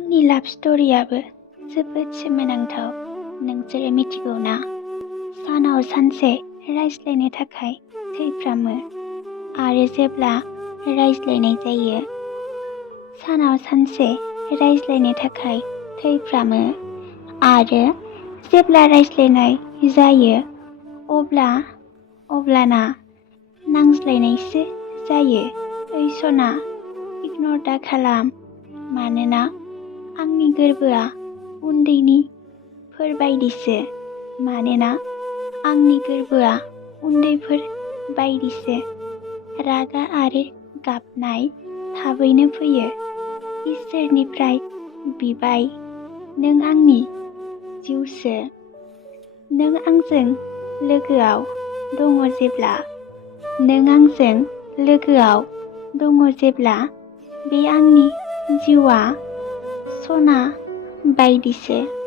आंनि लाभ स्ट'रियाबो जोबोद सोमोनांथाव। नोंसोरो मिथिगौ ना? सानाव सानसे रायज्लायनो थाखाय थैफ्रामो आरो जेब्ला रायज्लायनाय जायो, सानाव सानसे रायज्लायनो थाखाय थैफ्रामो आरो जेब्ला रायज्लायनाय जायो अब्लाना नांज्लायनायसो जायो। ओइ सना, इगनर दा खालाम, मानोना आंनि गोर्बोआ उन्दैफोर बायदिसो। रागा आरो गाबनाय थाबैनो फैयो। इसोरनिफ्राय बिबाय, नों आंनि जिउसो। नों आंजों लोगोआव दङ जेब्ला बे आंनि जिउआ सना बायदिसो।